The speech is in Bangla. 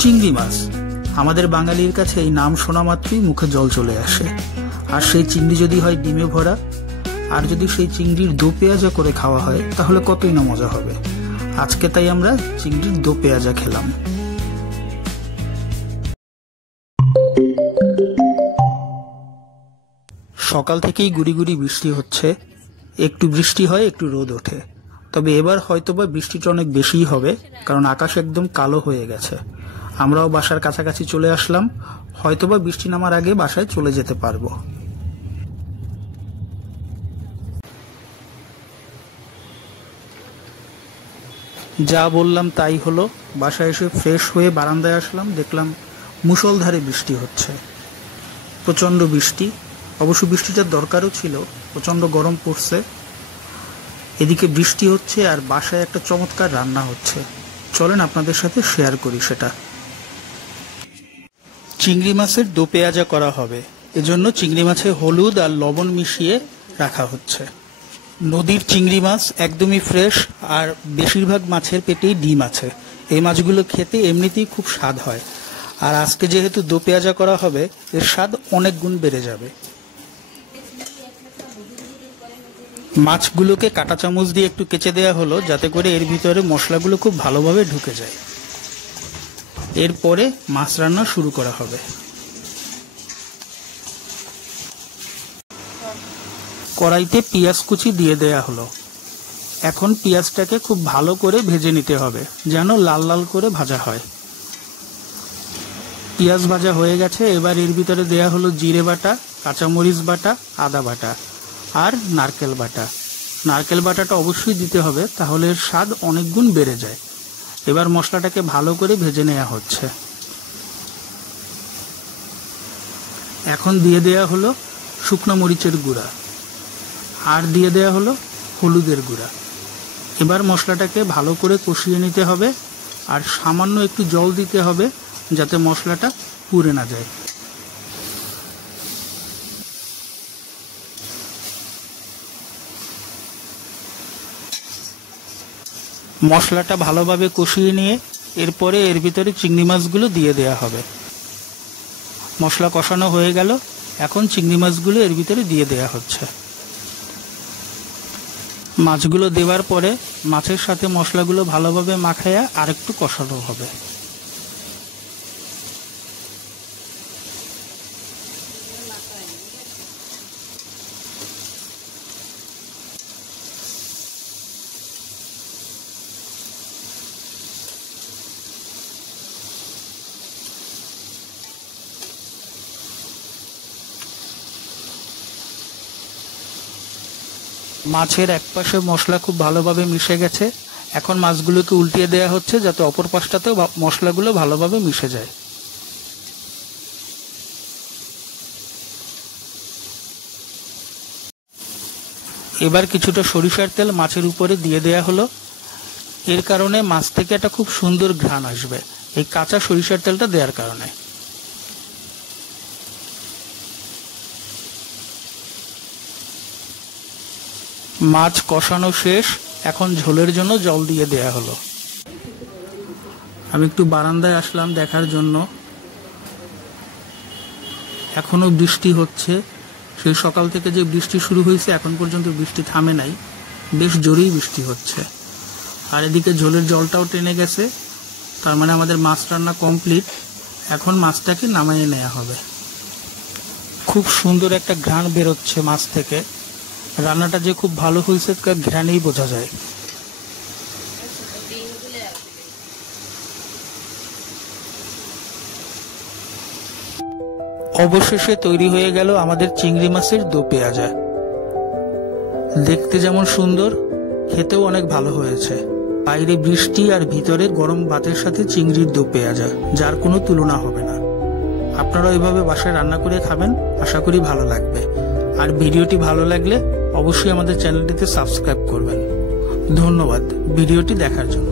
চিংড়ি মাছ আমাদের বাঙালির কাছে এই নাম শোনা মাত্রই মুখে জল চলে আসে। আর সেই চিংড়ি যদি হয় ডিমে ভরা, আর যদি সেই চিংড়ির দো পেঁয়াজা করে খাওয়া হয় তাহলে কতই না মজা হবে। আজকে তাই আমরা চিংড়ির দো পেঁয়াজা খেলাম। সকাল থেকেই গুড়ি গুড়ি বৃষ্টি হচ্ছে, একটু বৃষ্টি হয় একটু রোদ ওঠে। তবে এবার হয়তোবা বৃষ্টিটা অনেক বেশিই হবে, কারণ আকাশ একদম কালো হয়ে গেছে। আমরাও বাসার কাছাকাছি চলে আসলাম, হয়তোবা বৃষ্টি নামার আগে বাসায় চলে যেতে পারবো। যা বললাম তাই হলো। বাসায় এসে ফ্রেশ হয়ে বারান্দায় আসলাম, দেখলাম মুষলধারে বৃষ্টি হচ্ছে, প্রচন্ড বৃষ্টি। অবশ্য বৃষ্টিটার দরকারও ছিল, প্রচন্ড গরম পড়ছে। এদিকে বৃষ্টি হচ্ছে আর বাসায় একটা চমৎকার রান্না হচ্ছে, চলেন আপনাদের সাথে শেয়ার করি সেটা। চিংড়ি মাছের দো পেঁয়াজা করা হবে, এজন্য চিংড়ি মাছে হলুদ আর লবণ মিশিয়ে রাখা হচ্ছে। নদীর চিংড়ি মাছ একদমই ফ্রেশ, আর বেশিরভাগ মাছের পেটেই ডিম আছে। এই মাছগুলো খেতে এমনিতেই খুব স্বাদ হয়, আর আজকে যেহেতু দো পেঁয়াজা করা হবে এর স্বাদ অনেক গুণ বেড়ে যাবে। মাছগুলোকে কাঁটা চামচ দিয়ে একটু কেচে দেওয়া হলো, যাতে করে এর ভিতরে মশলাগুলো খুব ভালোভাবে ঢুকে যায়। এরপরে মাছ রান্না শুরু করা হবে। কড়াইতে পেঁয়াজ কুচি দিয়ে দেয়া হলো। এখন পেঁয়াজটাকে খুব ভালো করে ভেজে নিতে হবে, যেন লাল লাল করে ভাজা হয়। পেঁয়াজ ভাজা হয়ে গেছে, এবার এর ভিতরে দেয়া হলো জিরে বাটা, কাঁচামরিচ বাটা, আদা বাটা আর নারকেল বাটা। নারকেল বাটাটা অবশ্যই দিতে হবে, তাহলে এর স্বাদ অনেক গুণ বেড়ে যায়। এবার মশলাটাকে ভালো করে ভেজে নেওয়া হচ্ছে। এখন দিয়ে দেয়া হলো শুকনো মরিচের গুঁড়া, আর দিয়ে দেয়া হলো হলুদের গুঁড়া। এবার মশলাটাকে ভালো করে কষিয়ে নিতে হবে, আর সামান্য একটু জল দিতে হবে যাতে মশলাটা পুড়ে না যায়। মশলাটা ভালোভাবে কষিয়ে নিয়ে এরপরে এর ভিতরে চিংড়ি মাছগুলো দিয়ে দেয়া হবে। মশলা কষানো হয়ে গেল, এখন চিংড়ি মাছগুলো এর ভিতরে দিয়ে দেয়া হচ্ছে। মাছগুলো দেওয়ার পরে মাছের সাথে মশলাগুলো ভালোভাবে মাখায়া আরেকটু কষানো হবে। মাছের একপাশে মশলা খুব ভালোভাবে মিশে গেছে, এখন মাছগুলোকে উল্টিয়ে দেওয়া হচ্ছে যাতে অপর পাশটাতেও মশলাগুলো ভালোভাবে মিশে যায়। এবার কিছুটা সরিষার তেল মাছের উপরে দিয়ে দেয়া হলো। এর কারণে মাছ থেকে একটা খুব সুন্দর ঘ্রাণ আসবে, এই কাঁচা সরিষার তেলটা দেওয়ার কারণে। মাছ কষানো শেষ, এখন ঝোলের জন্য জল দিয়ে দেয়া হলো। আমি একটু বারান্দায় আসলাম দেখার জন্য। এখনো বৃষ্টি হচ্ছে, সেই সকাল থেকে যে বৃষ্টি শুরু হয়েছে এখন পর্যন্ত বৃষ্টি থামে নাই, বেশ জোরেই বৃষ্টি হচ্ছে। আর এদিকে ঝোলের জলটাও টেনে গেছে, তার মানে আমাদের মাছ রান্না কমপ্লিট। এখন মাছটাকে নামিয়ে নেওয়া হবে। খুব সুন্দর একটা ঘ্রাণ বেরোচ্ছে মাছ থেকে, রান্নাটা যে খুব ভালো হয়েছে তার ঘ্রাণেই বোঝা যায়। অবশেষে তৈরি হয়ে গেল আমাদের চিংড়ি মাছের দো পেঁয়াজা। দেখতে যেমন সুন্দর, খেতেও অনেক ভালো হয়েছে। বাইরে বৃষ্টি আর ভিতরে গরম ভাতের সাথে চিংড়ির দো পেঁয়াজা, যার কোনো তুলনা হবে না। আপনারা এভাবে বাসায় রান্না করে খাবেন, আশা করি ভালো লাগবে। আর ভিডিওটি ভালো লাগলে অবশ্যই আমাদের চ্যানেলটিতে সাবস্ক্রাইব করবেন। ধন্যবাদ ভিডিওটি দেখার জন্য।